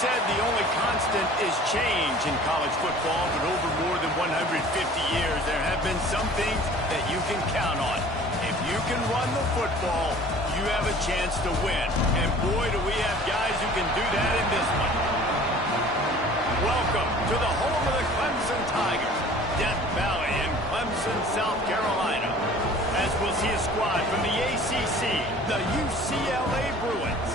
said the only constant is change in college football, but over more than 150 years, there have been some things that you can count on. If you can run the football, you have a chance to win. And boy, do we have guys who can do that in this one. Welcome to the home of the Clemson Tigers, Death Valley in Clemson, South Carolina. As we'll see a squad from the ACC, the UCLA Bruins,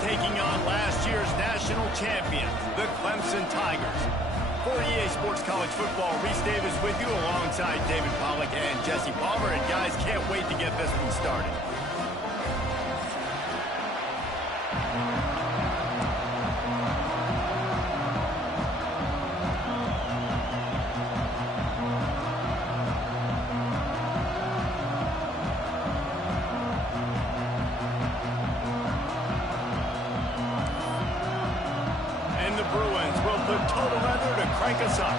taking on last year's national champions, the Clemson Tigers. For EA Sports College Football, Reese Davis with you alongside David Pollack and Jesse Palmer. And guys, can't wait to get this one started. Bruins will put total leather to crank us up.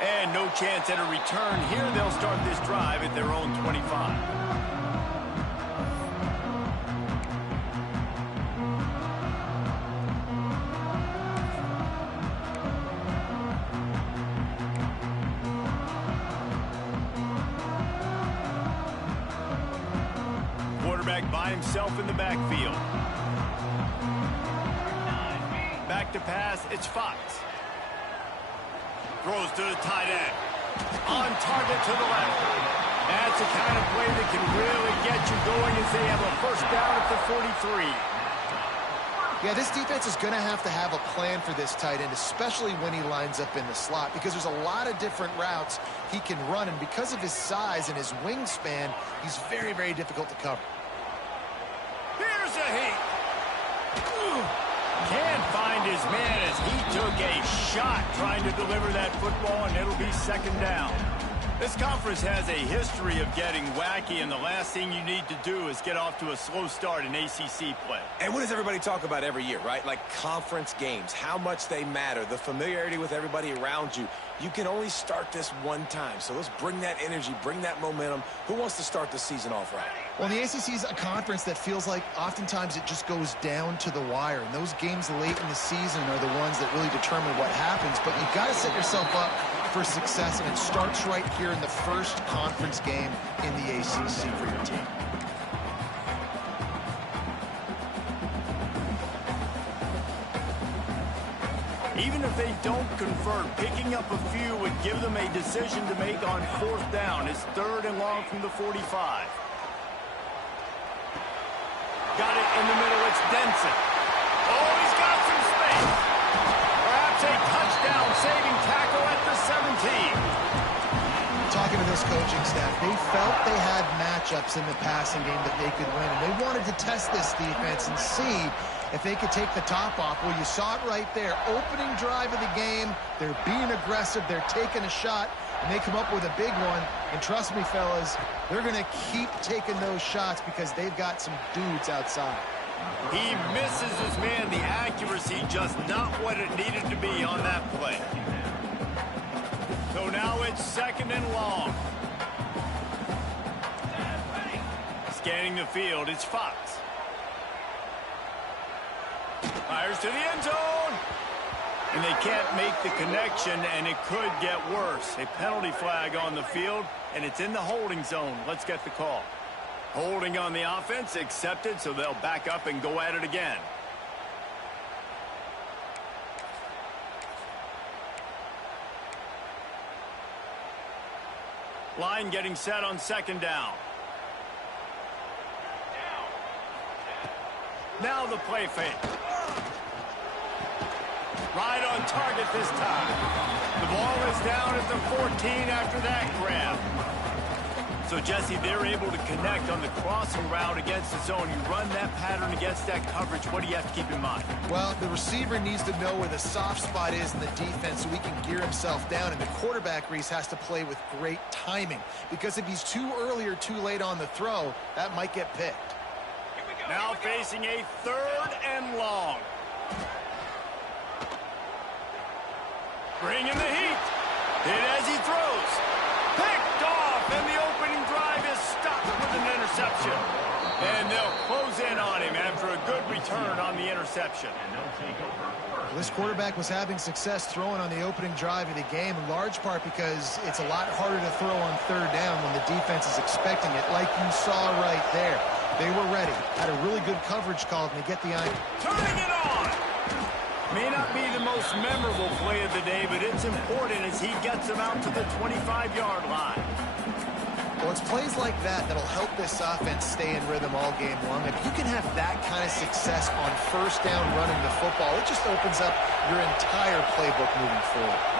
And no chance at a return here. They'll start this drive at their own 25. By himself in the backfield. Back to pass, it's Fox. Throws to the tight end. On target to the left. That's the kind of play that can really get you going as they have a first down at the 43. Yeah, this defense is going to have a plan for this tight end, especially when he lines up in the slot, because there's a lot of different routes he can run, and because of his size and his wingspan, he's very, very difficult to cover. Here's a heat. Can't find his man as he took a shot trying to deliver that football, and it'll be second down. This conference has a history of getting wacky, and the last thing you need to do is get off to a slow start in ACC play. And what does everybody talk about every year, right? Like conference games, how much they matter, the familiarity with everybody around you. You can only start this one time, so let's bring that energy, bring that momentum. Who wants to start the season off right? Well, the ACC is a conference that feels like oftentimes it just goes down to the wire, and those games late in the season are the ones that really determine what happens, but you've got to set yourself up for success, and it starts right here in the first conference game in the ACC for your team. Even if they don't convert, picking up a few would give them a decision to make on fourth down. It's third and long from the 45. Got it in the middle. It's Denson. Oh, he's got some space. Perhaps a touchdown-saving tackle at the 17. Talking to this coaching staff, they felt they had matchups in the passing game that they could win, and they wanted to test this defense and see if they could take the top off. Well, you saw it right there. Opening drive of the game, they're being aggressive, they're taking a shot, and they come up with a big one. And trust me, fellas, they're going to keep taking those shots because they've got some dudes outside. He misses his man. The accuracy just not what it needed to be on that play. So now it's second and long. Scanning the field, it's Fox. Fires to the end zone. And they can't make the connection, and it could get worse. A penalty flag on the field, and it's in the holding zone. Let's get the call. Holding on the offense, accepted, so they'll back up and go at it again. Line getting set on second down. Now the play fake. Right on target this time. The ball is down at the 14 after that grab. So, Jesse, they're able to connect on the crossing route against the zone. You run that pattern against that coverage. What do you have to keep in mind? Well, the receiver needs to know where the soft spot is in the defense so he can gear himself down. And the quarterback, Reese, has to play with great timing. Because if he's too early or too late on the throw, that might get picked. Now facing a third and long. Bring in the heat. Hit as he throws. Picked off. possession. And they'll close in on him after a good return on the interception. Well, this quarterback was having success throwing on the opening drive of the game, in large part because it's a lot harder to throw on third down when the defense is expecting it, like you saw right there. They were ready, had a really good coverage call, and they get the eye. Turning it on! May not be the most memorable play of the day, but it's important as he gets them out to the 25-yard line. Well, it's plays like that that'll help this offense stay in rhythm all game long. If you can have that kind of success on first down running the football, it just opens up your entire playbook moving forward.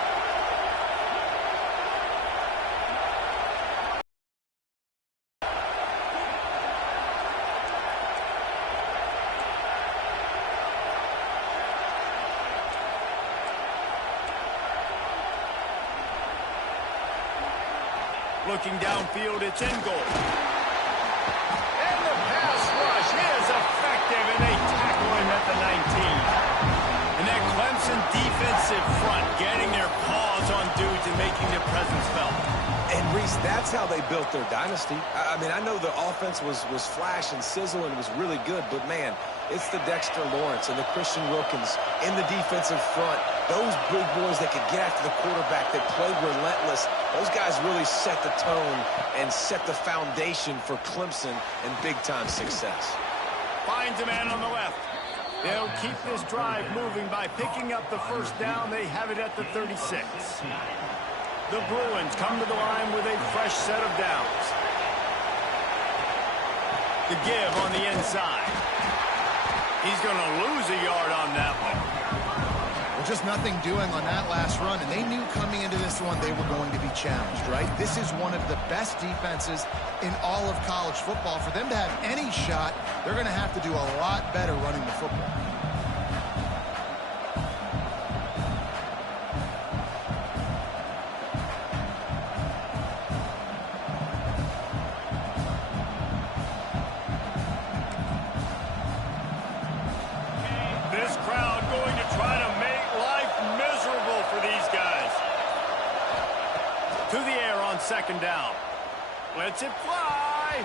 Looking downfield, it's in goal. And the pass rush is effective, and they tackle him at the 19. And that Clemson defensive front getting their paws on dudes and making their presence felt. And, Reese, that's how they built their dynasty. I mean, I know the offense was flash and sizzle and was really good, but, man, it's the Dexter Lawrence and the Christian Wilkins in the defensive front. Those big boys that could get after the quarterback, that played relentless, those guys really set the tone and set the foundation for Clemson and big-time success. Finds a man on the left. They'll keep this drive moving by picking up the first down. They have it at the 36. The Bruins come to the line with a fresh set of downs. The give on the inside. He's going to lose a yard on that one. Well, just nothing doing on that last run, and they knew coming into this one they were going to be challenged, right? This is one of the best defenses in all of college football. For them to have any shot, they're going to have to do a lot better running the football. This crowd going to try to make life miserable for these guys. To the air on second down. Lets it fly.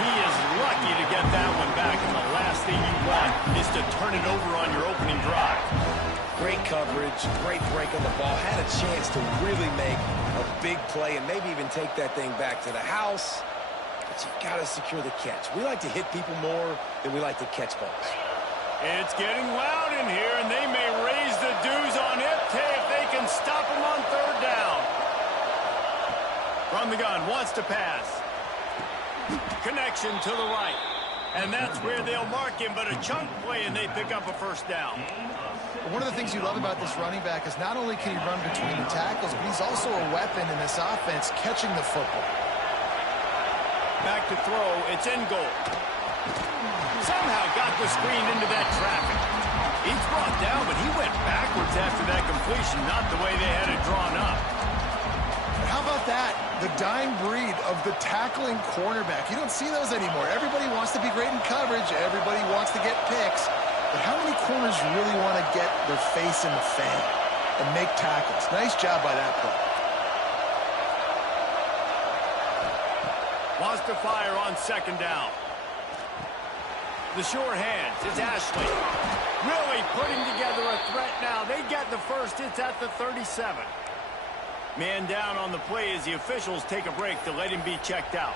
He is lucky to get that one back, and the last thing you want is to turn it over on your opening drive. Great coverage, great break on the ball. Had a chance to really make a big play and maybe even take that thing back to the house. But you got to secure the catch. We like to hit people more than we like to catch balls. It's getting loud in here, and they may raise the dues on Ipte if they can stop him on third down. From the gun, wants to pass. Connection to the right. And that's where they'll mark him, but a chunk play, and they pick up a first down. One of the things you love about this running back is not only can he run between the tackles, but he's also a weapon in this offense catching the football. Back to throw. It's in goal. Somehow got the screen into that traffic. He's brought down, but he went backwards after that completion, not the way they had it drawn up. How about that? The dying breed of the tackling cornerback. You don't see those anymore. Everybody wants to be great in coverage. Everybody wants to get picks. But how many corners really want to get their face in the fan and make tackles? Nice job by that play. Wants to fire on second down. The sure hands. It's Ashley. Really putting together a threat now. They get the first. It's at the 37. Man down on the play as the officials take a break to let him be checked out.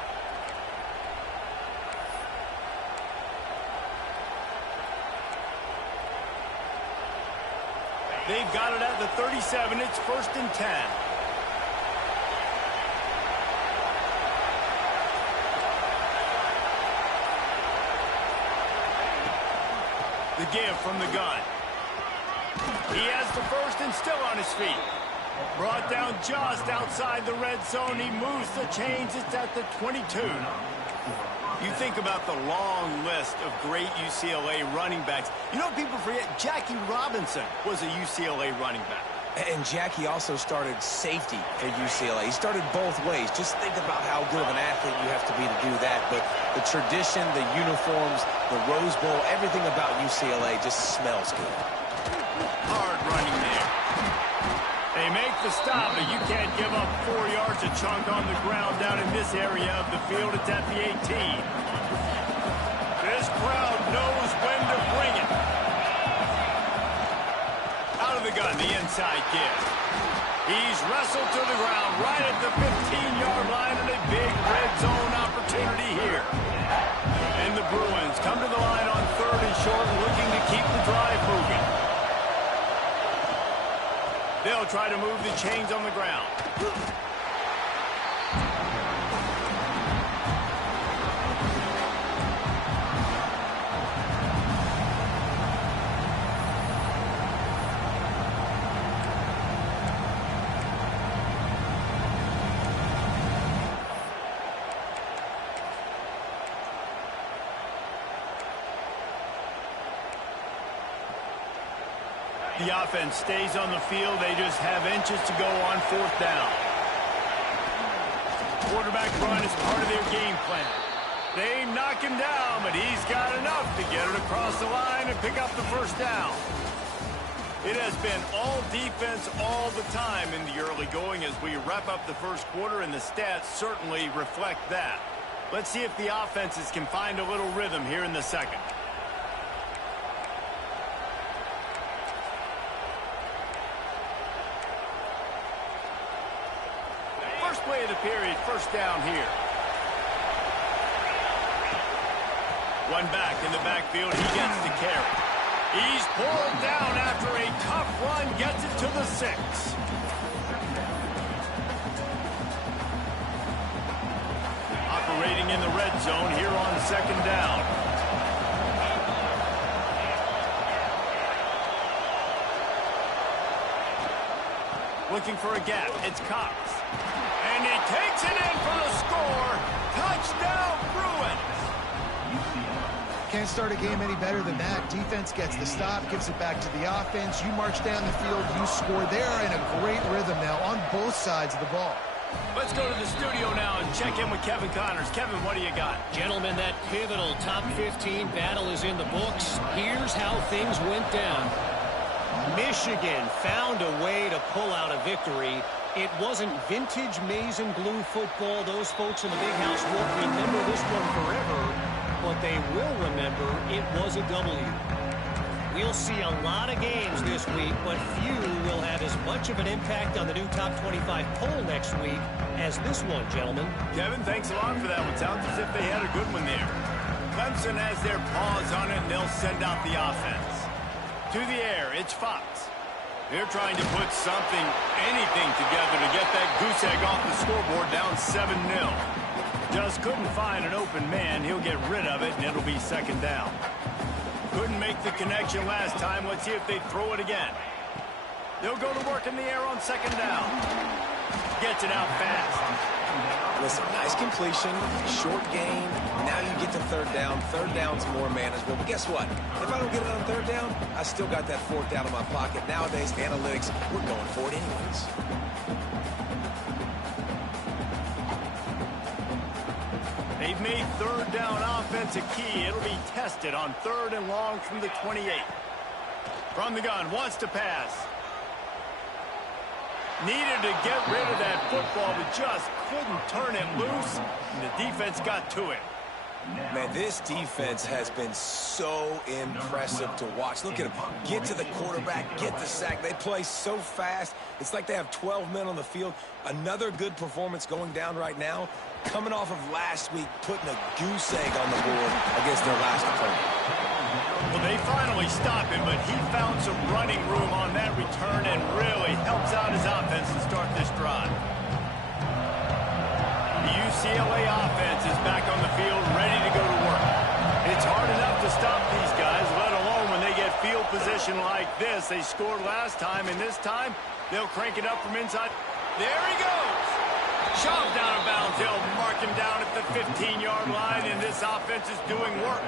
They've got it at the 37. It's 1st and 10. The give from the gun. He has the first and still on his feet. Brought down just outside the red zone. He moves the chains. It's at the 22. You think about the long list of great UCLA running backs. You know, people forget Jackie Robinson was a UCLA running back. And Jackie also started safety for UCLA. He started both ways. Just think about how good of an athlete you have to be to do that. But the tradition, the uniforms, the Rose Bowl, everything about UCLA just smells good. Hard running there. They make the stop, but you can't give up 4 yards a chunk on the ground down in this area of the field. It's at the 18. This crowd knows when to bring it. Out of the gun, the inside give. He's wrestled to the ground right at the 15-yard line, and a big red zone opportunity here. And the Bruins come to the line on 3rd and short, looking to keep the drive moving. They'll try to move the chains on the ground. The offense stays on the field. They just have inches to go on 4th down. Quarterback run is part of their game plan. They knock him down, but he's got enough to get it across the line and pick up the 1st down. It has been all defense all the time in the early going as we wrap up the 1st quarter, and the stats certainly reflect that. Let's see if the offenses can find a little rhythm here in the 2nd. First play of the period, 1st down here. One back in the backfield, he gets the carry. He's pulled down after a tough run, gets it to the 6. Operating in the red zone here on 2nd down. Looking for a gap, it's Cox. And he takes it in for the score. Touchdown, Bruins. Can't start a game any better than that. Defense gets the stop, gives it back to the offense. You march down the field, you score. They're in a great rhythm now on both sides of the ball. Let's go to the studio now and check in with Kevin Connors. Kevin, what do you got? Gentlemen, that pivotal top 15 battle is in the books. Here's how things went down. Michigan found a way to pull out a victory. It wasn't vintage maize and blue football. Those folks in the big house won't remember this one forever, but they will remember it was a W. We'll see a lot of games this week, but few will have as much of an impact on the new top 25 poll next week as this one, gentlemen. Kevin, thanks a lot for that one. Sounds as if they had a good one there. Clemson has their paws on it, and they'll send out the offense. To the air, it's Fox. They're trying to put something, anything together to get that goose egg off the scoreboard down 7-0. Just couldn't find an open man. He'll get rid of it, and it'll be 2nd down. Couldn't make the connection last time. Let's see if they throw it again. They'll go to work in the air on 2nd down. Gets it out fast. Listen, nice completion, short gain. Now you get to 3rd down. 3rd down's more manageable. But guess what? If I don't get it on 3rd down, I still got that 4th down in my pocket. Nowadays, analytics, we're going for it anyways. They've made 3rd down offense a key. It'll be tested on 3rd and long from the 28. From the gun, wants to pass. Needed to get rid of that football, but just couldn't turn it loose, and the defense got to it. Man, this defense has been so impressive to watch. Look at them. Get to the quarterback, get the sack. They play so fast. It's like they have 12 men on the field. Another good performance going down right now. Coming off of last week, putting a goose egg on the board against their last opponent. Well, they finally stop him, but he found some running room on that return and really helps out his offense to start this drive. The UCLA offense is back on the field, ready to go to work. It's hard enough to stop these guys, let alone when they get field position like this. They scored last time, and this time they'll crank it up from inside. There he goes. Shoved out of bounds. They'll mark him down at the 15-yard line, and this offense is doing work.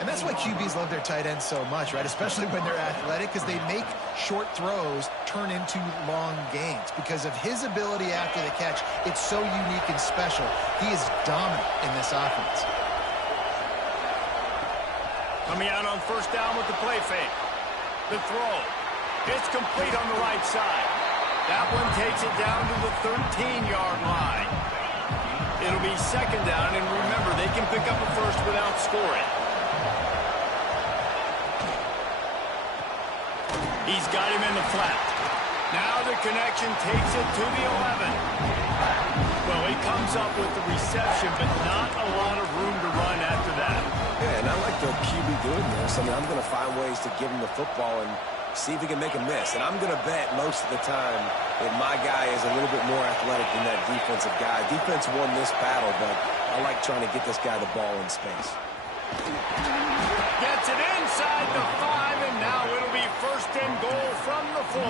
And that's why QBs love their tight ends so much, right? Especially when they're athletic, because they make short throws turn into long gains. Because of his ability after the catch, it's so unique and special. He is dominant in this offense. Coming out on 1st down with the play fake. The throw. It's complete on the right side. That one takes it down to the 13-yard line. It'll be second down, and remember, they can pick up a first without scoring. He's got him in the flat. Now the connection takes it to the 11. Well, he comes up with the reception, but not a lot of room to run after that. Yeah, and I like the QB doing this. I mean, I'm going to find ways to give him the football and see if he can make a miss. And I'm going to bet most of the time that my guy is a little bit more athletic than that defensive guy. Defense won this battle, but I like trying to get this guy the ball in space. Gets it inside the 5, and now it'll be first and goal from the 4.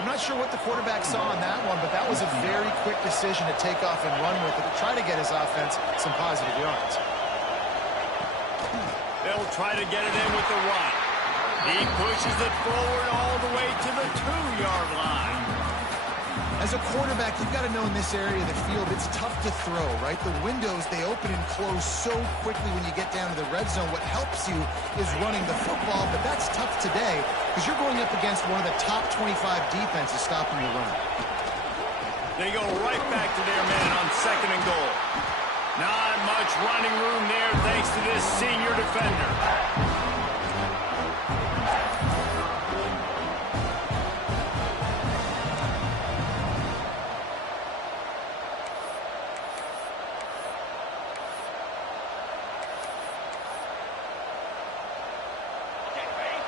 I'm not sure what the quarterback saw on that one, but that was a very quick decision to take off and run with it to try to get his offense some positive yards. They'll try to get it in with the run. He pushes it forward all the way to the 2-yard line. As a quarterback, you've got to know in this area of the field, it's tough to throw, right? The windows, they open and close so quickly when you get down to the red zone. What helps you is running the football, but that's tough today because you're going up against one of the top 25 defenses stopping the run. They go right back to their man on second and goal. Not much running room there thanks to this senior defender.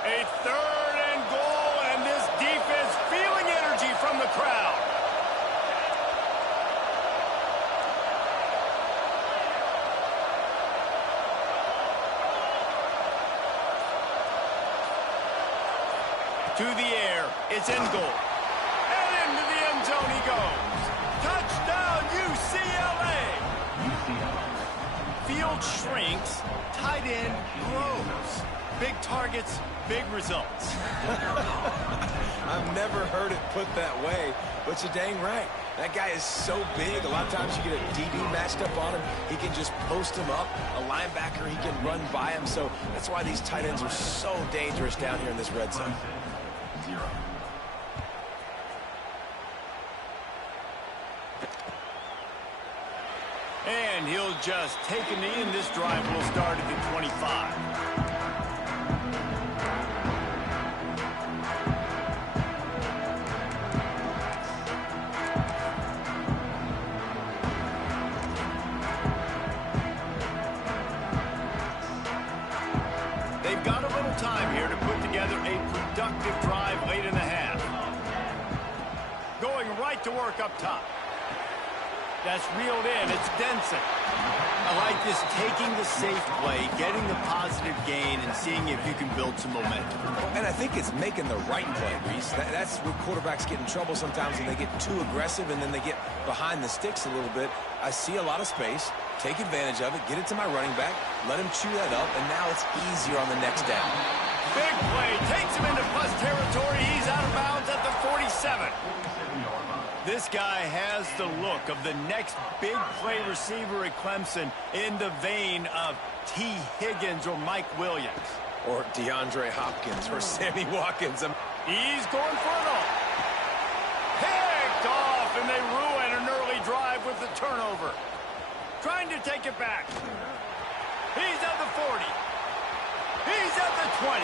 A third and goal, and this defense feeling energy from the crowd. To the air, it's in goal. And into the end zone he goes. Touchdown, UCLA! Field shrinks, tight end grows. Big targets, big results. I've never heard it put that way, but you're dang right. That guy is so big. A lot of times you get a DB matched up on him. He can just post him up. A linebacker, he can run by him. So that's why these tight ends are so dangerous down here in this red zone. And he'll just take a knee, and this drive will start at the 25. They've got a little time here to put together a productive drive late in the half. Going right to work up top. That's reeled in. It's Denson. I like this, taking the safe play, getting the positive gain, and seeing if you can build some momentum. And I think it's making the right play, Reese. That's where quarterbacks get in trouble sometimes when they get too aggressive and then they get behind the sticks a little bit. I see a lot of space. Take advantage of it. Get it to my running back. Let him chew that up, and now it's easier on the next down. Big play. Takes him into plus territory. He's out of bounds at the 47. This guy has the look of the next big play receiver at Clemson in the vein of T. Higgins or Mike Williams. Or DeAndre Hopkins or Sammy Watkins. He's going for it all. Picked off, and they ruin an early drive with the turnover. Trying to take it back. He's at the 40. He's at the 20.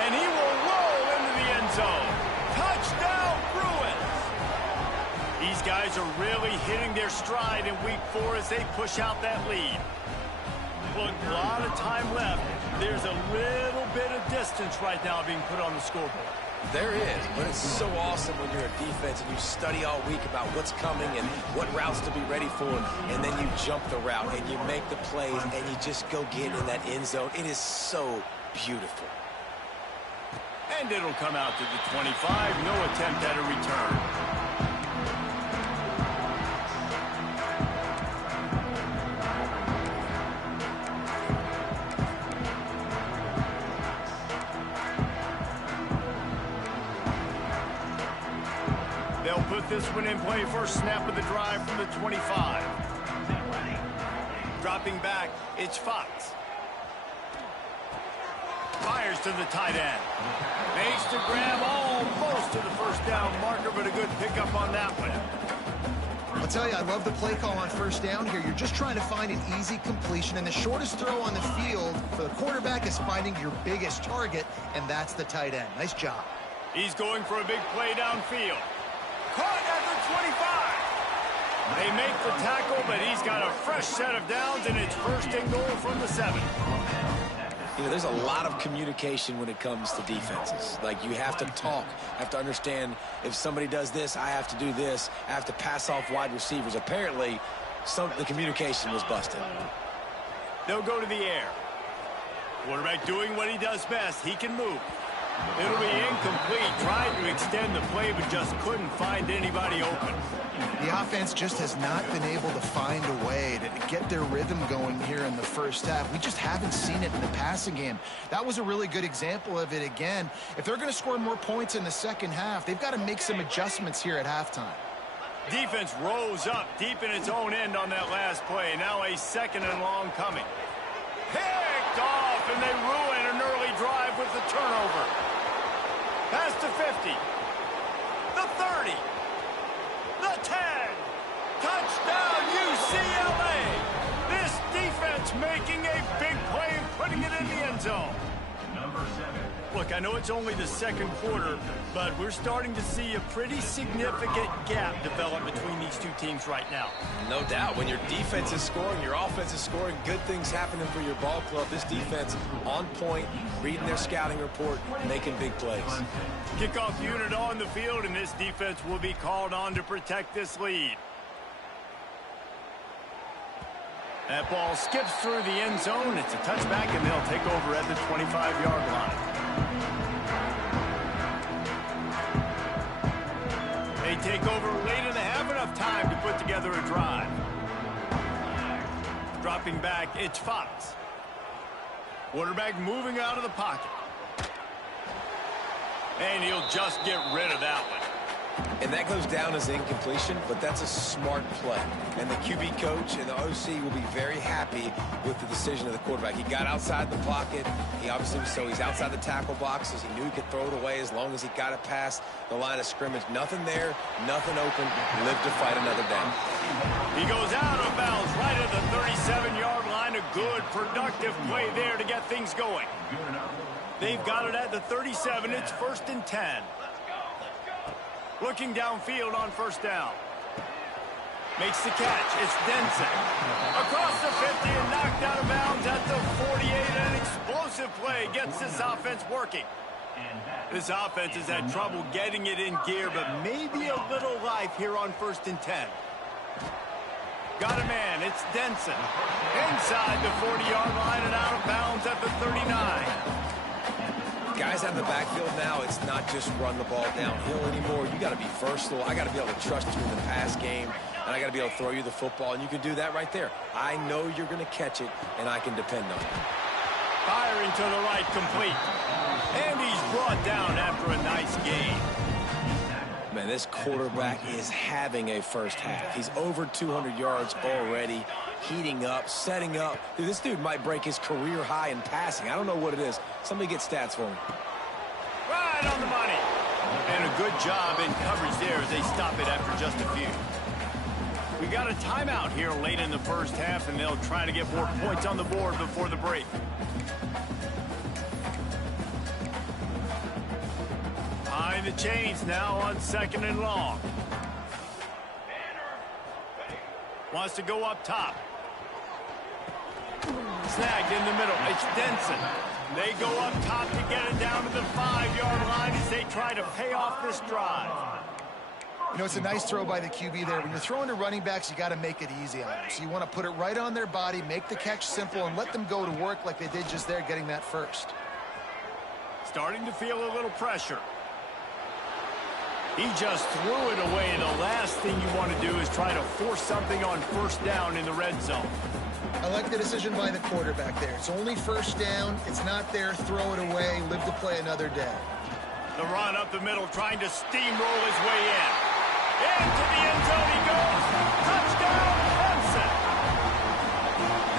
And he will roll into the end zone. Touchdown, Bruins. These guys are really hitting their stride in week 4 as they push out that lead. Look, a lot of time left. There's a little bit of distance right now being put on the scoreboard. There is, but it's so awesome when you're a defense and you study all week about what's coming and what routes to be ready for, and then you jump the route and you make the plays and you just go get in that end zone. It is so beautiful. And it'll come out to the 25. No attempt at a return. They'll put this one in play. First snap of the drive from the 25. Dropping back, it's Fox. Fires to the tight end. Makes the grab almost to the first down marker, but a good pickup on that one. I'll tell you, I love the play call on first down here. You're just trying to find an easy completion, and the shortest throw on the field for the quarterback is finding your biggest target, and that's the tight end. Nice job. He's going for a big play downfield. Caught at the 25. They make the tackle, but he's got a fresh set of downs, and it's first and goal from the 7. You know, there's a lot of communication when it comes to defenses. Like, you have to talk, have to understand if somebody does this, I have to do this. I have to pass off wide receivers. Apparently, the communication was busted. They'll go to the air. Quarterback doing what he does best. He can move. It'll be incomplete. Tried to extend the play, but just couldn't find anybody open. The offense just has not been able to find a way to get their rhythm going here in the first half. We just haven't seen it in the passing game. That was a really good example of it again. If they're going to score more points in the second half, they've got to make some adjustments here at halftime. Defense rose up deep in its own end on that last play. Now a second and long coming. Picked off, and they ruin an early drive with the turnover. Past the 50. The 30. The 10. Touchdown, UCLA. This defense making a big play and putting it in the end zone. Look, I know it's only the second quarter, but we're starting to see a pretty significant gap develop between these two teams right now. No doubt. When your defense is scoring, your offense is scoring, good things happening for your ball club. This defense on point, reading their scouting report, making big plays. Kickoff unit on the field, and this defense will be called on to protect this lead. That ball skips through the end zone. It's a touchback, and they'll take over at the 25-yard line. They take over late in the half, enough time to put together a drive. Dropping back, it's Fox. Quarterback moving out of the pocket. And he'll just get rid of that one. And that goes down as incompletion, but that's a smart play. And the QB coach and the OC will be very happy with the decision of the quarterback. He got outside the pocket. He obviously was so he's outside the tackle boxes. He knew he could throw it away as long as he got it past the line of scrimmage. Nothing there, nothing open. Live to fight another down. He goes out of bounds right at the 37-yard line. A good, productive play there to get things going. They've got it at the 37. It's first and 10. Looking downfield on first down. Makes the catch. It's Denson. Across the 50 and knocked out of bounds at the 48. An explosive play gets this offense working. This offense has had trouble getting it in gear, but maybe a little life here on first and 10. Got a man. It's Denson. Inside the 40-yard line and out of bounds at the 39. Guys out in the backfield now, it's not just run the ball downhill anymore. You got to be versatile. I got to be able to trust you in the pass game, and I got to be able to throw you the football, and you can do that right there. I know you're going to catch it, and I can depend on it. Firing to the right, complete. And he's brought down after a nice gain. Man, this quarterback is having a first half. He's over 200 yards already, heating up, setting up. Dude, this dude might break his career high in passing. I don't know what it is. Somebody get stats for him. Right on the money. And a good job in coverage there as they stop it after just a few. We got a timeout here late in the first half, and they'll try to get more points on the board before the break. Behind the chains now on second and long. Wants to go up top. Snagged in the middle. It's Denson. They go up top to get it down to the 5-yard line as they try to pay off this drive. You know, it's a nice throw by the QB there. When you're throwing to running backs, you got to make it easy on them. So you want to put it right on their body, make the catch simple, and let them go to work like they did just there, getting that first. Starting to feel a little pressure. He just threw it away. The last thing you want to do is try to force something on first down in the red zone. I like the decision by the quarterback there. It's only first down. It's not there. Throw it away. Live to play another day. The run up the middle, trying to steamroll his way in. Into the end zone he goes. Touchdown, Clemson.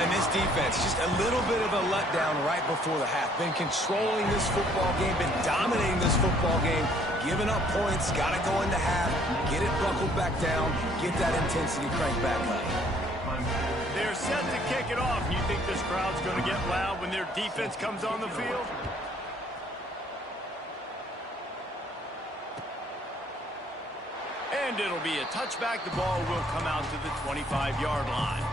And this defense, just a little bit of a letdown right before the half. Been controlling this football game, been dominating this football game, giving up points, got to go into half, get it buckled back down, get that intensity cranked back up. They're set to kick it off. You think this crowd's going to get loud when their defense comes on the field? And it'll be a touchback. The ball will come out to the 25-yard line.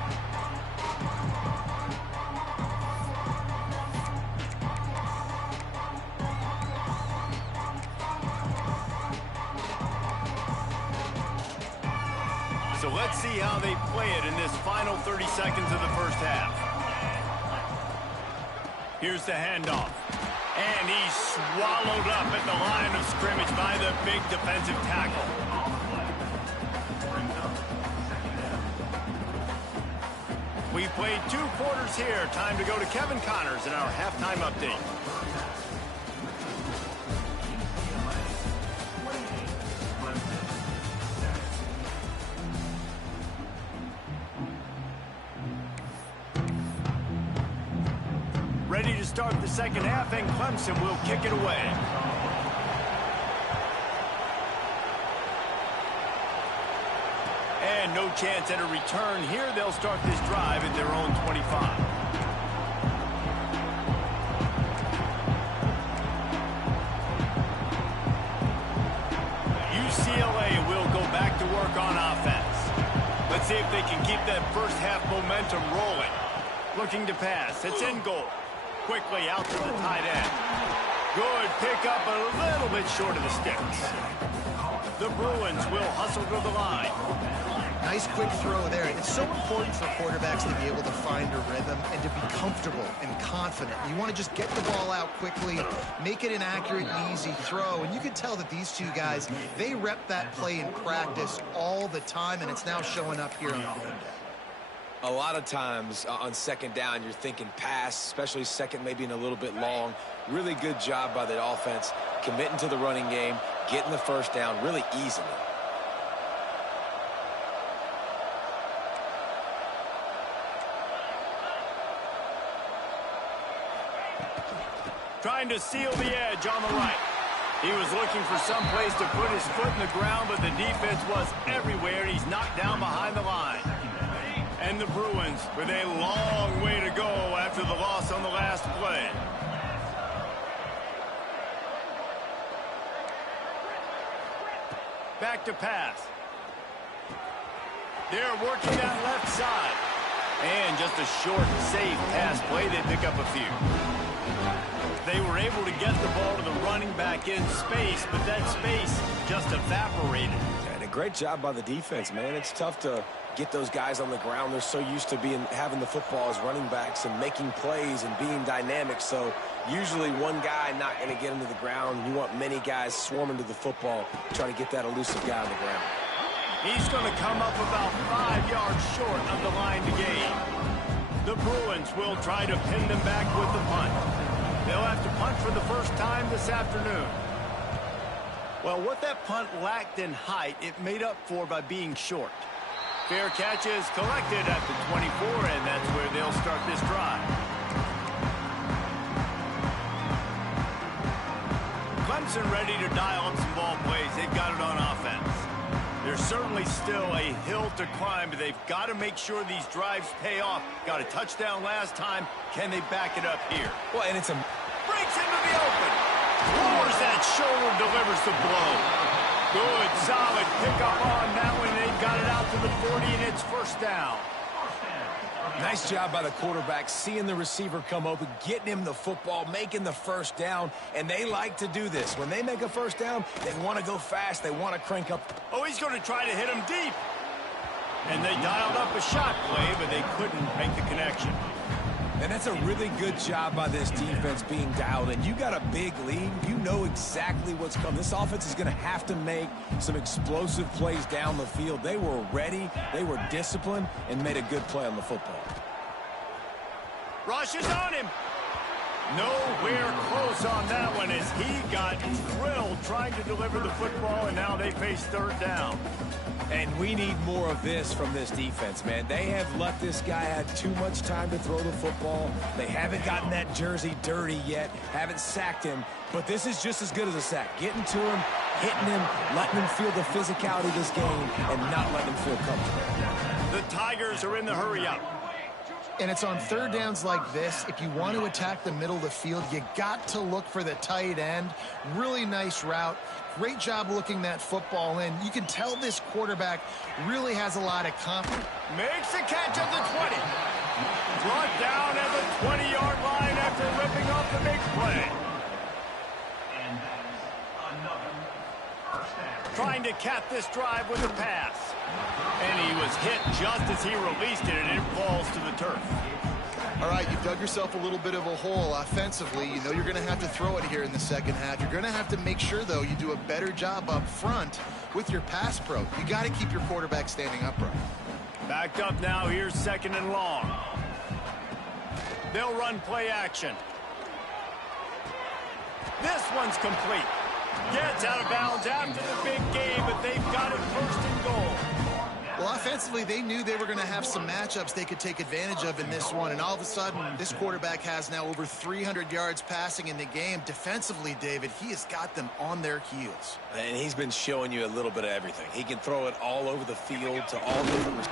So let's see how they play it in this final 30 seconds of the first half. Here's the handoff. And he's swallowed up at the line of scrimmage by the big defensive tackle. We played 2 quarters here. Time to go to Kevin Connors in our halftime update. Ready to start the second half, and Clemson will kick it away. And no chance at a return here. They'll start this drive at their own 25. UCLA will go back to work on offense. Let's see if they can keep that first half momentum rolling. Looking to pass. It's in goal. Quickly out to the tight end. Good pickup, a little bit short of the sticks. The Bruins will hustle to the line. Nice quick throw there. It's so important for quarterbacks to be able to find a rhythm and to be comfortable and confident. You want to just get the ball out quickly, make it an accurate and easy throw. And you can tell that these 2 guys, they rep that play in practice all the time, and it's now showing up here on game day. A lot of times on second down, you're thinking pass, especially second maybe in a little bit long. Really good job by the offense, committing to the running game, getting the first down really easily. Trying to seal the edge on the right. He was looking for some place to put his foot in the ground, but the defense was everywhere. He's knocked down behind the line. And the Bruins with a long way to go after the loss on the last play. Back to pass. They're working that left side. And just a short, safe pass play. They pick up a few. They were able to get the ball to the running back in space, but that space just evaporated. And a great job by the defense, man. It's tough to get those guys on the ground. They're so used to having the football as running backs and making plays and being dynamic. So usually one guy not going to get into the ground. You want many guys swarming to the football, trying to get that elusive guy on the ground. He's going to come up about 5 yards short of the line to gain. The Bruins will try to pin them back with the punt. They'll have to punt for the first time this afternoon. Well, what that punt lacked in height, it made up for by being short. Fair catch is collected at the 24, and that's where they'll start this drive. Clemson ready to dial up some ball plays. They've got it on offense. There's certainly still a hill to climb, but they've got to make sure these drives pay off. Got a touchdown last time. Can they back it up here? Well, and it's a... Breaks into the open. Lowers that shoulder, delivers the blow. Good, solid pickup on that one. They've got it out to the 40, and it's first down. Nice job by the quarterback, seeing the receiver come open, getting him the football, making the first down, and they like to do this. When they make a first down, they want to go fast. They want to crank up. Oh, he's going to try to hit him deep. And they dialed up a shot play, but they couldn't make the connection. And that's a really good job by this defense being dialed in. You got a big lead. You know exactly what's coming. This offense is going to have to make some explosive plays down the field. They were ready, they were disciplined, and made a good play on the football. Rush is on him. Nowhere close on that one as he got drilled trying to deliver the football, and now they face third down. And we need more of this from this defense, man. They have let this guy have too much time to throw the football. They haven't gotten that jersey dirty yet, haven't sacked him. But this is just as good as a sack. Getting to him, hitting him, letting him feel the physicality of this game, and not letting him feel comfortable. The Tigers are in the hurry-up. And it's on third downs like this. If you want to attack the middle of the field, you got to look for the tight end. Really nice route. Great job looking that football in. You can tell this quarterback really has a lot of confidence. Makes the catch at the 20. Brought down at the 20-yard line after ripping off the big play. Trying to cap this drive with a pass. And he was hit just as he released it, and it falls to the turf. All right, you've dug yourself a little bit of a hole offensively. You know you're going to have to throw it here in the second half. You're going to have to make sure, though, you do a better job up front with your pass pro. You got to keep your quarterback standing upright. Backed up now. Here's second and long. They'll run play action. This one's complete. Gets out of bounds after the big game, but they've got it first and goal. Well, offensively, they knew they were going to have some matchups they could take advantage of in this one, and all of a sudden, this quarterback has now over 300 yards passing in the game. Defensively, David, he has got them on their heels. And he's been showing you a little bit of everything. He can throw it all over the field to all different...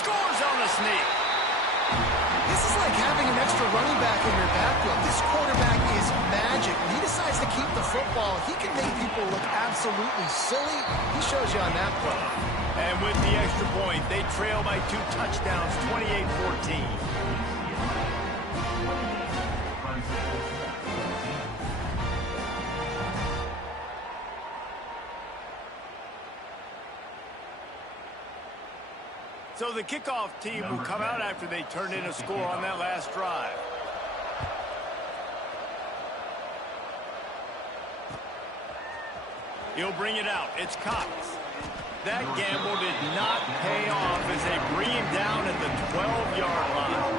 Scores on the sneak. This is like having an extra running back in your backfield. This quarterback is magic. When he decides to keep the football, he can make people look absolutely silly. He shows you on that play. And with the extra point, they trail by 2 touchdowns, 28-14. So the kickoff team will come out after they turn in a score on that last drive. He'll bring it out. It's Cox. That gamble did not pay off as they bring him down at the 12-yard line.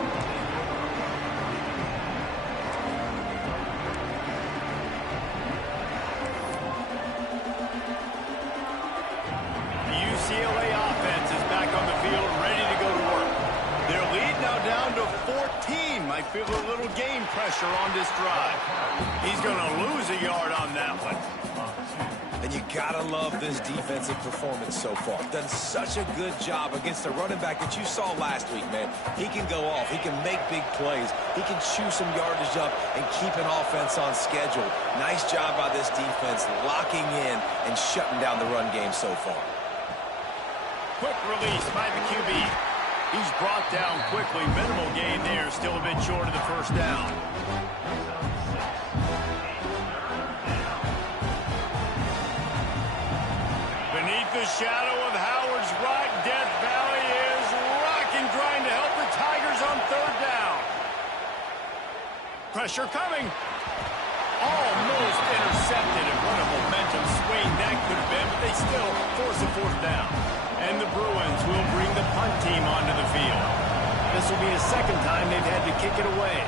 The UCLA offense is back on the field, ready to go to work. Their lead now down to 14. Might feel a little game pressure on this drive. He's going to lose a yard on that one. And you gotta love this defensive performance so far. Done such a good job against the running back that you saw last week, man. He can go off. He can make big plays. He can chew some yardage up and keep an offense on schedule. Nice job by this defense locking in and shutting down the run game so far. Quick release by the QB. He's brought down quickly. Minimal gain there. Still a bit short of the first down. Beneath the shadow of Howard's rock, Death Valley is rocking, trying to help the Tigers on third down. Pressure coming. Almost intercepted, and what a momentum swing that could have been, but they still force a fourth down. And the Bruins will bring the punt team onto the field. This will be the second time they've had to kick it away.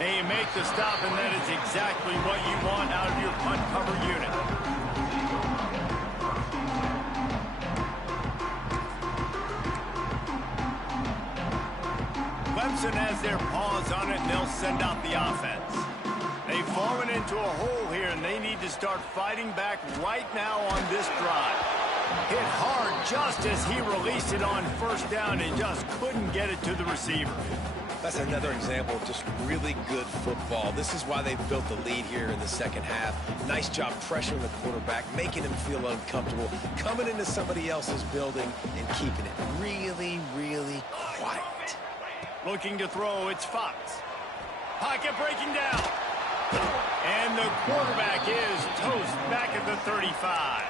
And you make the stop, and that is exactly what you want out of your punt cover unit. Clemson has their paws on it, and they'll send out the offense. They've fallen into a hole here, and they need to start fighting back right now on this drive. Hit hard just as he released it on first down and just couldn't get it to the receiver. That's another example of just really good football. This is why they've built the lead here in the second half. Nice job pressuring the quarterback, making him feel uncomfortable, coming into somebody else's building and keeping it really, really quiet. Looking to throw, it's Fox. Pocket breaking down. And the quarterback is toast back at the 35.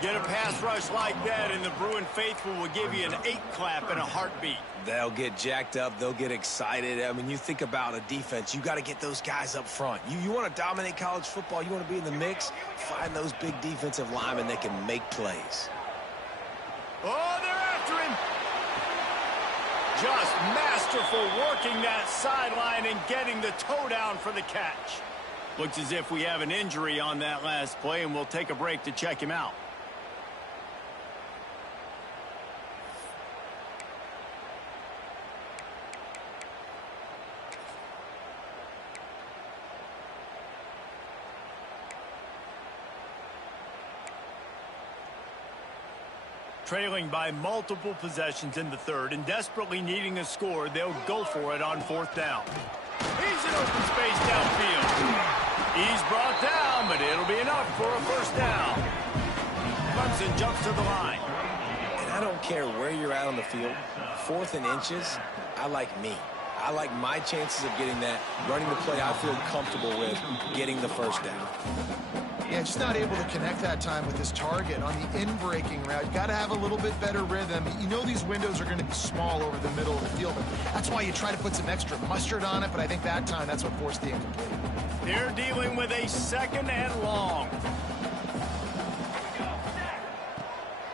Get a pass rush like that, and the Bruin faithful will give you an 8-clap and a heartbeat. They'll get jacked up. They'll get excited. I mean, you think about a defense, you got to get those guys up front. You want to dominate college football, you want to be in the mix, find those big defensive linemen that can make plays. Oh, they're after him. Just masterful working that sideline and getting the toe down for the catch. Looks as if we have an injury on that last play, and we'll take a break to check him out. Trailing by multiple possessions in the third and desperately needing a score, they'll go for it on fourth down. He's in open space downfield. He's brought down, but it'll be enough for a first down. Clemson jumps to the line. And I don't care where you're at on the field, 4th and inches, I like me. I like my chances of getting that, running the play I feel comfortable with, getting the first down. Yeah, just not able to connect that time with his target on the in-breaking route. You got to have a little bit better rhythm. You know these windows are going to be small over the middle of the field. That's why you try to put some extra mustard on it, but I think that time that's what forced the incomplete. They're dealing with a 2nd and long.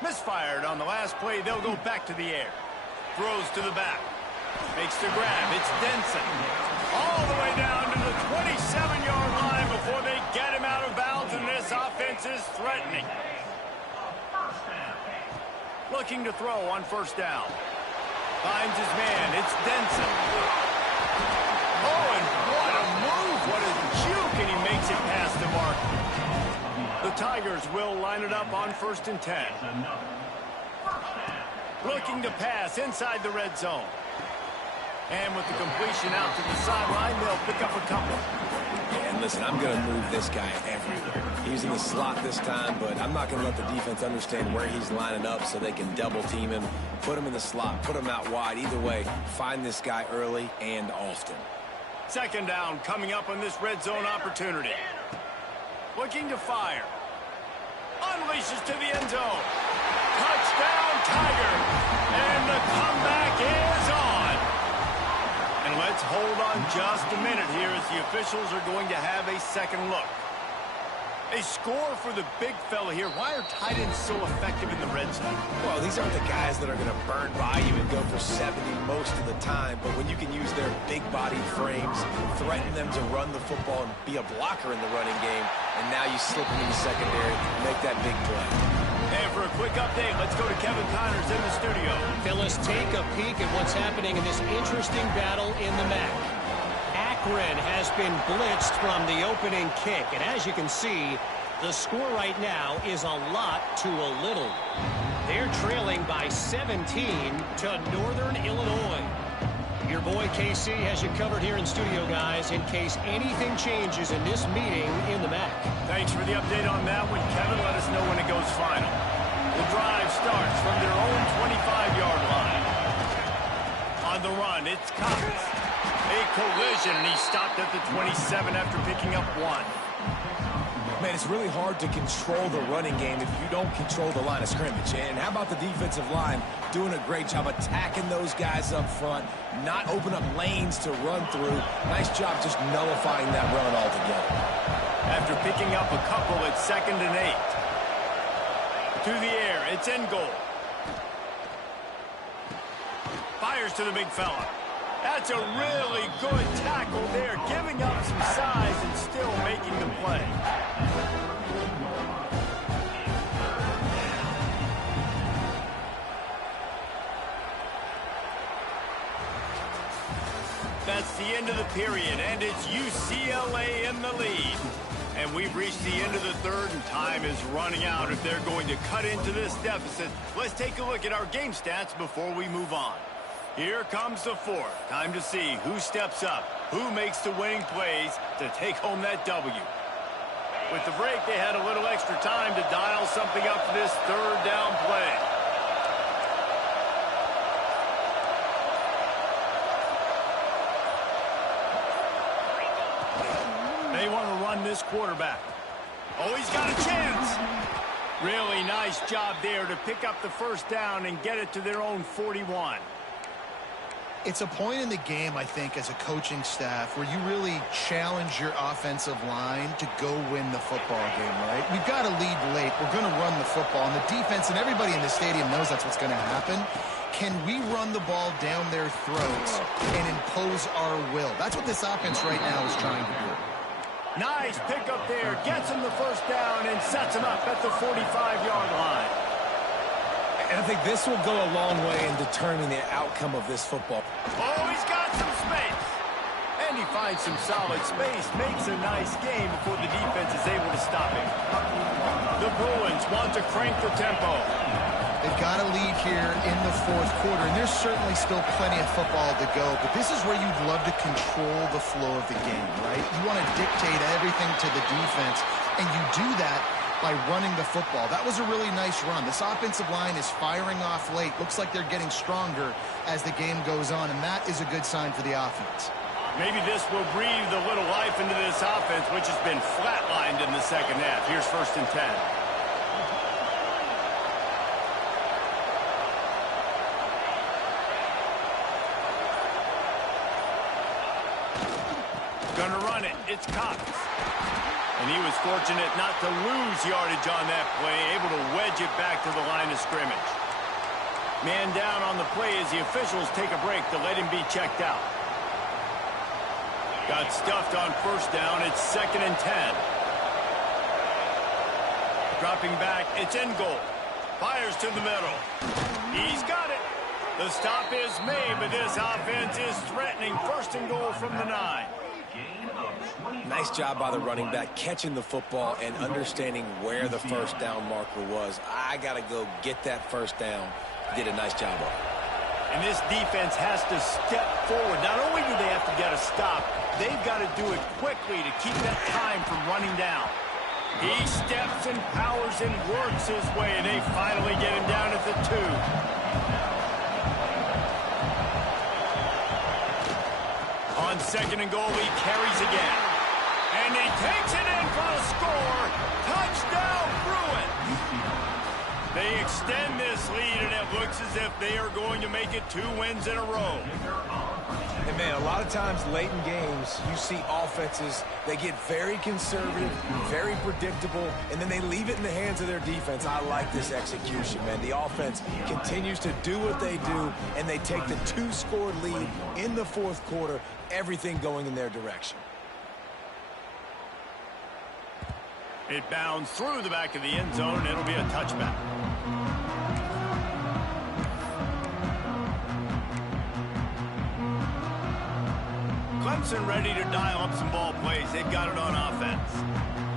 Misfired on the last play. They'll go back to the air. Throws to the back. Makes the grab. It's Denson. All the way down to the 27-yard line before they get him out of bounds, and this offense is threatening. Looking to throw on first down. Finds his man. It's Denson. Oh, and what a move. What a juke, and he makes it past the mark. The Tigers will line it up on 1st and 10. Looking to pass inside the red zone. And with the completion out to the sideline, they'll pick up a couple. And listen, I'm going to move this guy everywhere. He's in the slot this time, but I'm not going to let the defense understand where he's lining up so they can double team him, put him in the slot, put him out wide. Either way, find this guy early and often. 2nd down coming up on this red zone opportunity. Looking to fire. Unleashes to the end zone. Touchdown, Tiger. And the comeback is on. And let's hold on just a minute here as the officials are going to have a second look. A score for the big fella here. Why are tight ends so effective in the red zone? Well, these aren't the guys that are going to burn by you and go for 70 most of the time, but when you can use their big-bodied frames, threaten them to run the football and be a blocker in the running game, and now you slip them in the secondary, make that big play. And for a quick update, let's go to Kevin Connors in the studio. Phyllis, take a peek at what's happening in this interesting battle in the MAC. Akron has been blitzed from the opening kick, and as you can see, the score right now is a lot to a little. They're trailing by 17 to Northern Illinois. Your boy KC has you covered here in studio, guys, in case anything changes in this meeting in the MAC. Thanks for the update on that one, Kevin. Let us know when it goes final. The drive starts from their own 25-yard line. On the run, it's Cox. A collision, and he stopped at the 27 after picking up 1. Man, it's really hard to control the running game if you don't control the line of scrimmage. And how about the defensive line doing a great job attacking those guys up front, not open up lanes to run through. Nice job just nullifying that run altogether. After picking up a couple, it's 2nd and 8. Through the air, it's in goal. Fires to the big fella. That's a really good tackle there, giving up some size and still making the play. That's the end of the period, and it's UCLA in the lead. And we've reached the end of the third, and time is running out if they're going to cut into this deficit. Let's take a look at our game stats before we move on. Here comes the fourth. Time to see who steps up, who makes the winning plays to take home that W. With the break, they had a little extra time to dial something up for this third down play. They want to run this quarterback. Oh, he's got a chance. Really nice job there to pick up the first down and get it to their own 41. It's a point in the game, I think, as a coaching staff where you really challenge your offensive line to go win the football game, right? We've got to lead late. We're going to run the football, and the defense and everybody in the stadium knows that's what's going to happen. Can we run the ball down their throats and impose our will? That's what this offense right now is trying to do. Nice pickup there. Gets him the first down and sets him up at the 45-yard line. And I think this will go a long way in determining the outcome of this football. Oh, he's got some space. And he finds some solid space. Makes a nice game before the defense is able to stop him. The Bruins want to crank the tempo. They've got a lead here in the fourth quarter, and there's certainly still plenty of football to go, but this is where you'd love to control the flow of the game, right? You want to dictate everything to the defense, and you do that by running the football. That was a really nice run. This offensive line is firing off late. Looks like they're getting stronger as the game goes on, and that is a good sign for the offense. Maybe this will breathe a little life into this offense, which has been flatlined in the second half. Here's 1st and 10. Gonna run it. It's Cox. And he was fortunate not to lose yardage on that play, able to wedge it back to the line of scrimmage. Man down on the play as the officials take a break to let him be checked out. Got stuffed on 1st down. It's 2nd and 10. Dropping back. It's in goal. Fires to the middle. He's got it. The stop is made, but this offense is threatening 1st and goal from the 9. Nice job by the running back, catching the football and understanding where the 1st down marker was. I got to go get that 1st down. Did a nice job of it. And this defense has to step forward. Not only do they have to get a stop, they've got to do it quickly to keep that time from running down. He steps and powers and works his way, and they finally get him down at the 2. On 2nd and goal, he carries again. And he takes it in for a score. Touchdown, Bruins. They extend this lead, and it looks as if they are going to make it 2 wins in a row. And, man, a lot of times late in games, you see offenses, they get very conservative, very predictable, and then they leave it in the hands of their defense. I like this execution, man. The offense continues to do what they do, and they take the 2-score lead in the 4th quarter, everything going in their direction. It bounds through the back of the end zone, and it'll be a touchback. Clemson ready to dial up some ball plays. They've got it on offense.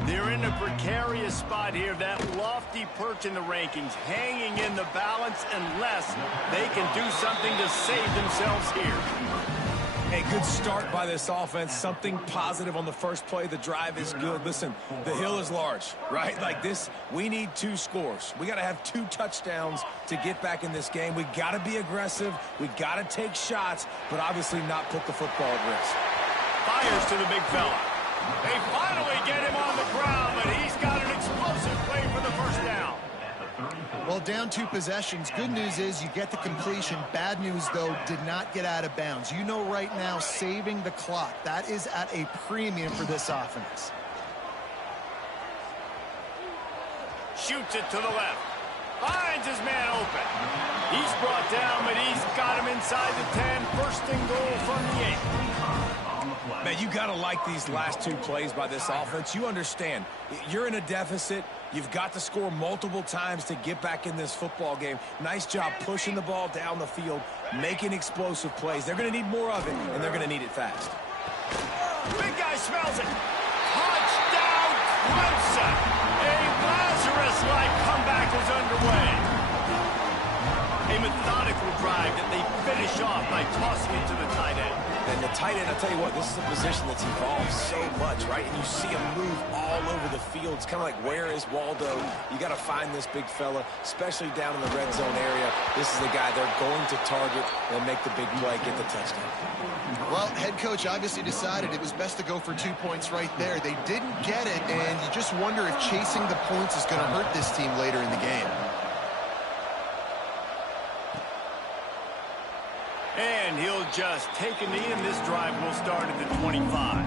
They're in a precarious spot here. That lofty perch in the rankings, hanging in the balance unless they can do something to save themselves here. A good start by this offense. Something positive on the first play. The drive is good. Listen, the hill is large, right? Like this, we need 2 scores. We got to have 2 touchdowns to get back in this game. We got to be aggressive. We got to take shots, but obviously not put the football at risk. Fires to the big fella. They finally get him on the ground, but he's got an explosive play for the 1st down. Well, down 2 possessions. Good news is you get the completion. Bad news, though, did not get out of bounds. You know right now, saving the clock. That is at a premium for this offense. Shoots it to the left. Finds his man open. He's brought down, but he's got him inside the 10. 1st and goal from the 8. Man, you got to like these last 2 plays by this offense. You understand, you're in a deficit. You've got to score multiple times to get back in this football game. Nice job pushing the ball down the field, making explosive plays. They're going to need more of it, and they're going to need it fast. Big guy smells it. Touchdown, Clemson. A Lazarus-like comeback is underway. A methodical drive that they finish off by tossing it to the tight end. And the tight end, I'll tell you what, this is a position that's evolved so much, right? And you see him move all over the field. It's kind of like, where is Waldo? You got to find this big fella, especially down in the red zone area. This is the guy they're going to target and make the big play, get the touchdown. Well, head coach obviously decided it was best to go for 2 points right there. They didn't get it, and you just wonder if chasing the points is going to hurt this team later in the game. And he'll just take a knee, and this drive will start at the 25.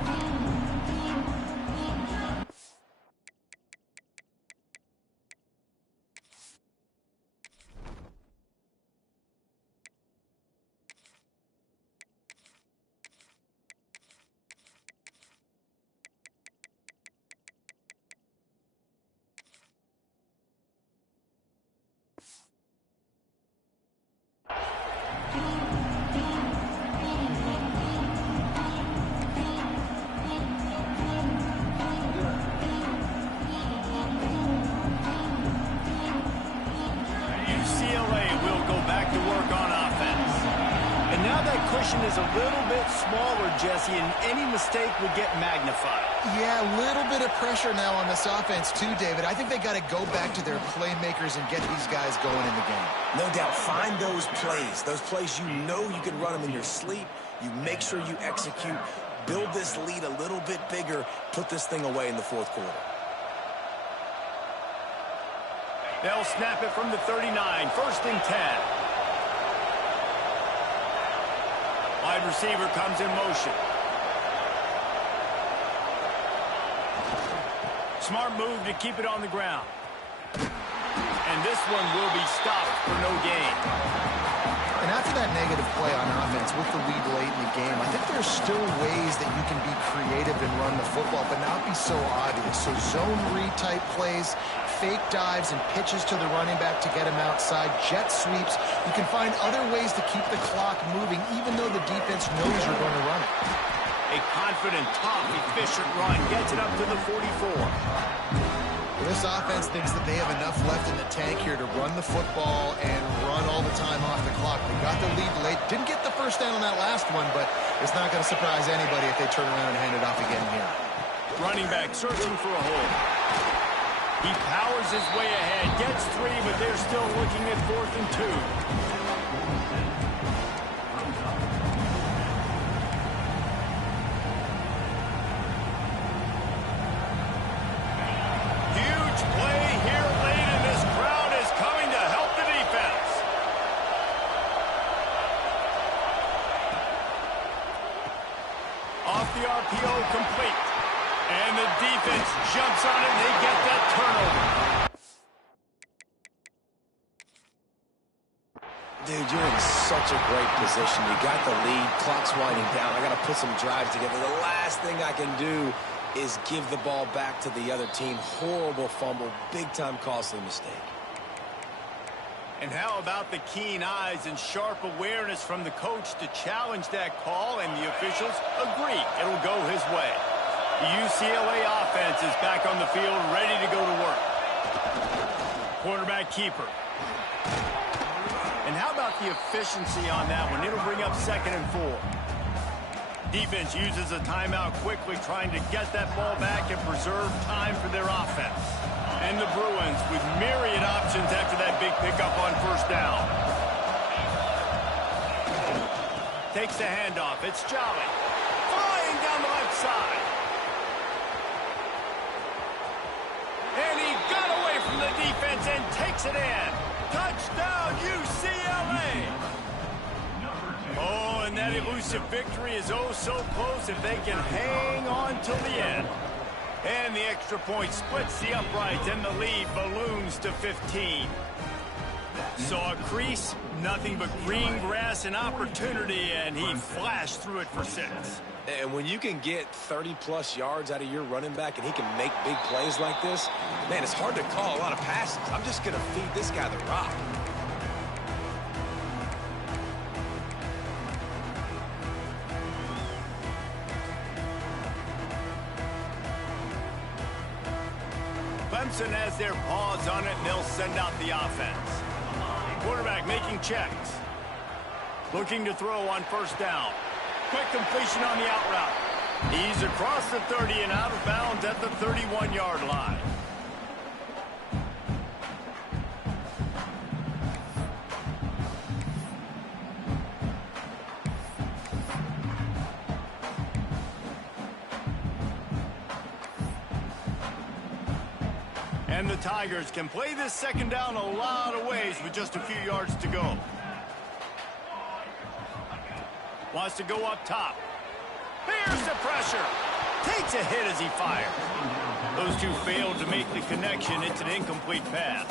cushion is a little bit smaller, Jesse, and any mistake would get magnified. Yeah, a little bit of pressure now on this offense too, David. I think they got to go back to their playmakers and get these guys going in the game. No doubt, find those plays you know you can run them in your sleep. You make sure you execute, build this lead a little bit bigger, put this thing away in the fourth quarter. They'll snap it from the 39, 1st and 10. Wide receiver comes in motion. Smart move to keep it on the ground. And this one will be stopped for no gain. And after that negative play on offense with the lead late in the game, I think there's still ways that you can be creative and run the football, but not be so obvious. So zone read type plays, fake dives and pitches to the running back to get him outside, jet sweeps. You can find other ways to keep the clock moving, even though the defense knows you're going to run it. A confident, tough, efficient run gets it up to the 44. This offense thinks that they have enough left in the tank here to run the football and run all the time off the clock. They got the lead late. Didn't get the first down on that last one, but it's not going to surprise anybody if they turn around and hand it off again here. Running back searching for a hole. He powers his way ahead, gets 3, but they're still looking at 4th and 2. Complete. And the defense jumps on it, and they get that turnover. Dude, you're in such a great position. You got the lead, clock's winding down. I got to put some drives together. The last thing I can do is give the ball back to the other team. Horrible fumble, big-time costly mistake. And how about the keen eyes and sharp awareness from the coach to challenge that call, and the officials agree it'll go his way. The UCLA offense is back on the field, ready to go to work. Quarterback keeper. And how about the efficiency on that one? It'll bring up 2nd and 4. Defense uses a timeout quickly, trying to get that ball back and preserve time for their offense. And the Bruins with myriad options after that big pickup on 1st down. Takes the handoff. It's Jolly. Flying down the left side. And he got away from the defense and takes it in. Touchdown, UCLA. Oh, and that elusive victory is oh so close if they can hang on till the end. And the extra point splits the uprights, and the lead balloons to 15. So a crease, nothing but green grass and opportunity, and he flashed through it for 6. And when you can get 30-plus yards out of your running back and he can make big plays like this, man, it's hard to call a lot of passes. I'm just going to feed this guy the rock. Clemson has their paws on it, and they'll send out the offense. Quarterback making checks. Looking to throw on 1st down. Quick completion on the out route. He's across the 30 and out of bounds at the 31-yard line. And the Tigers can play this 2nd down a lot of ways with just a few yards to go. Wants to go up top. Here's the pressure. Takes a hit as he fired. Those two failed to make the connection. It's an incomplete pass.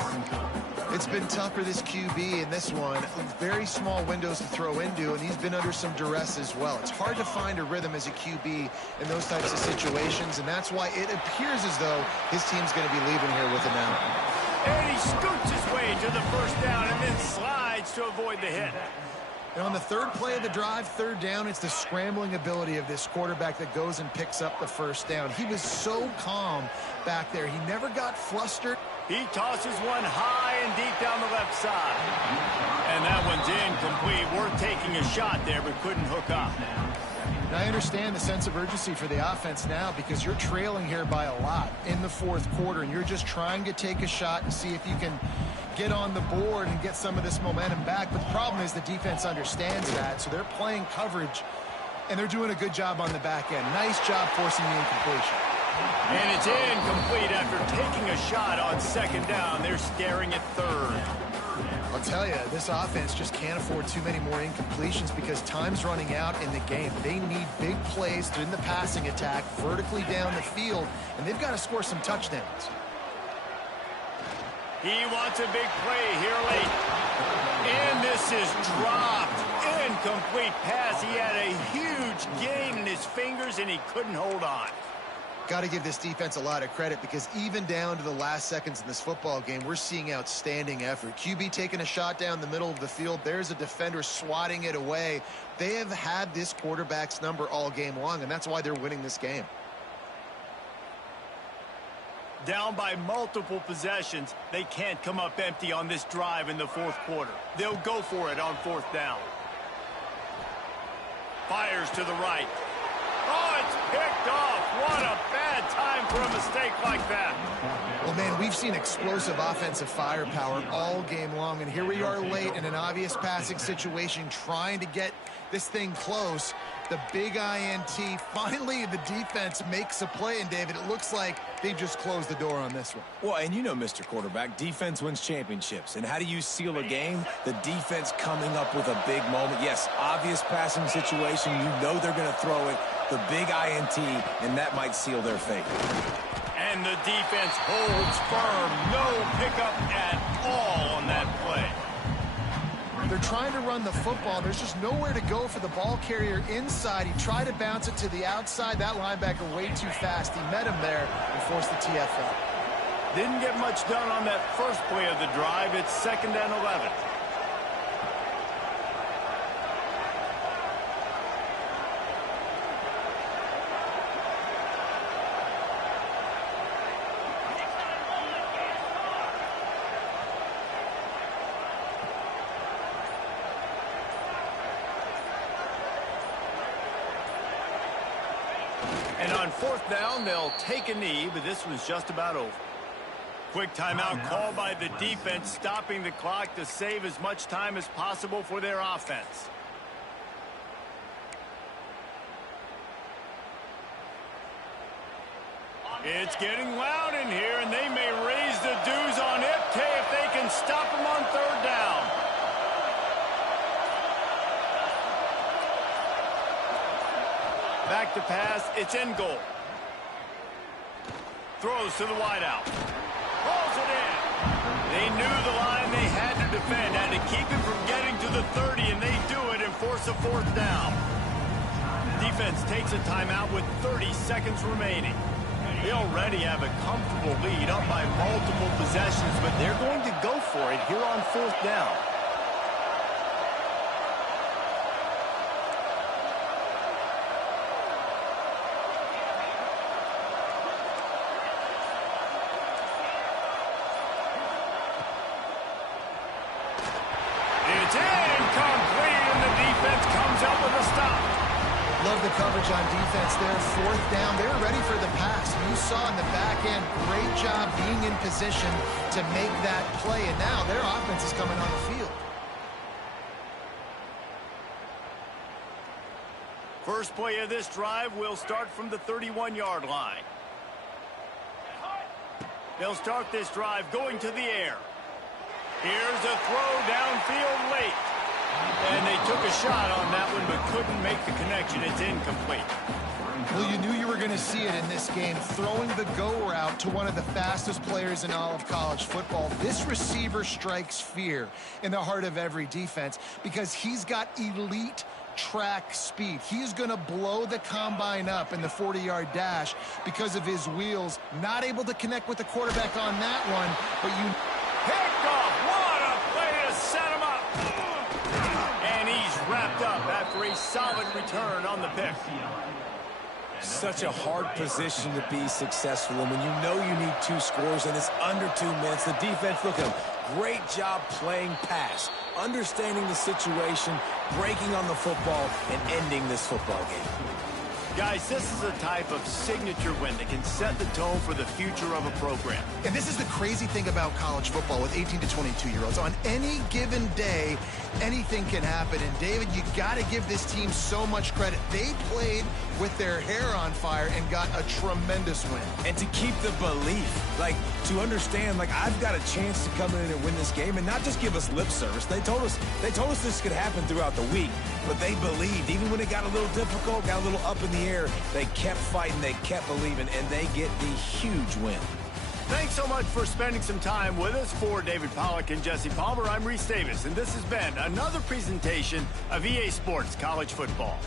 It's been tough for this QB in this one. Very small windows to throw into, and he's been under some duress as well. It's hard to find a rhythm as a QB in those types of situations, and that's why it appears as though his team's going to be leaving here with an out. And he scoots his way to the 1st down and then slides to avoid the hit. And on the 3rd play of the drive, 3rd down, it's the scrambling ability of this quarterback that goes and picks up the 1st down. He was so calm back there. He never got flustered. He tosses one high and deep down the left side. And that one's incomplete. Worth taking a shot there, but couldn't hook up. And I understand the sense of urgency for the offense now because you're trailing here by a lot in the fourth quarter, and you're just trying to take a shot and see if you can get on the board and get some of this momentum back. But the problem is the defense understands that, so they're playing coverage, and they're doing a good job on the back end. Nice job forcing the incompletion. And it's incomplete after taking a shot on second down. They're staring at third. I'll tell you, this offense just can't afford too many more incompletions because time's running out in the game. They need big plays in the passing attack, vertically down the field, and they've got to score some touchdowns. He wants a big play here late. And this is dropped. Incomplete pass. He had a huge gain in his fingers, and he couldn't hold on. Got to give this defense a lot of credit because even down to the last seconds in this football game, we're seeing outstanding effort. QB taking a shot down the middle of the field. There's a defender swatting it away. They have had this quarterback's number all game long, and that's why they're winning this game. Down by multiple possessions, they can't come up empty on this drive in the fourth quarter. They'll go for it on fourth down. Fires to the right. Oh, it's picked off. What a bad time for a mistake like that. Well, man, we've seen explosive offensive firepower all game long, and here we are late in an obvious passing situation trying to get this thing close. The big INT. Finally, the defense makes a play, and David, it looks like they've just closed the door on this one. Well, and you know, Mr. Quarterback, defense wins championships. And how do you seal a game? The defense coming up with a big moment. Yes, obvious passing situation. You know they're going to throw it. The big INT, and that might seal their fate. And the defense holds firm. No pickup at all on that play. They're trying to run the football. There's just nowhere to go for the ball carrier inside. He tried to bounce it to the outside. That linebacker way too fast. He met him there and forced the TFL. Didn't get much done on that first play of the drive. It's 2nd and 11. And on fourth down, they'll take a knee, but this one's just about over. Quick timeout called by the defense, stopping the clock to save as much time as possible for their offense. It's getting loud in here, and they may raise the dues on Ipke if they can stop him on third down. Back to pass, it's in goal. Throws to the wideout. Rolls it in. They knew the line they had to defend, had to keep him from getting to the 30, and they do it and force a fourth down. Defense takes a timeout with 30 seconds remaining. They already have a comfortable lead up by multiple possessions, but they're going to go for it here on fourth down. It's incomplete, and the defense comes up with a stop. Love the coverage on defense there. Fourth down. They're ready for the pass. You saw in the back end, great job being in position to make that play. And now their offense is coming on the field. First play of this drive will start from the 31-yard line. They'll start this drive going to the air. Here's a throw downfield late. And they took a shot on that one but couldn't make the connection. It's incomplete. Well, you knew you were going to see it in this game, throwing the go route to one of the fastest players in all of college football. This receiver strikes fear in the heart of every defense because he's got elite track speed. He's going to blow the combine up in the 40-yard dash because of his wheels. Not able to connect with the quarterback on that one, but you... Picked off. What a play to set him up. And he's wrapped up after a solid return on the pick. Such a hard position to be successful, and when you know you need 2 scores and it's under 2 minutes, the defense, look at them, Great job playing pass, understanding the situation, breaking on the football, and ending this football game. Guys, this is a type of signature win that can set the tone for the future of a program. And this is the crazy thing about college football with 18 to 22-year-olds. On any given day, anything can happen. And, David, you got to give this team so much credit. They played with their hair on fire and got a tremendous win. And to keep the belief, like, to understand, like, I've got a chance to come in and win this game and not just give us lip service. They told us this could happen throughout the week, but they believed. Even when it got a little difficult, got a little up in the air, they kept fighting, they kept believing, and they get the huge win. Thanks so much for spending some time with us. For David Pollack and Jesse Palmer, I'm Reese Davis, and this has been another presentation of EA Sports College Football.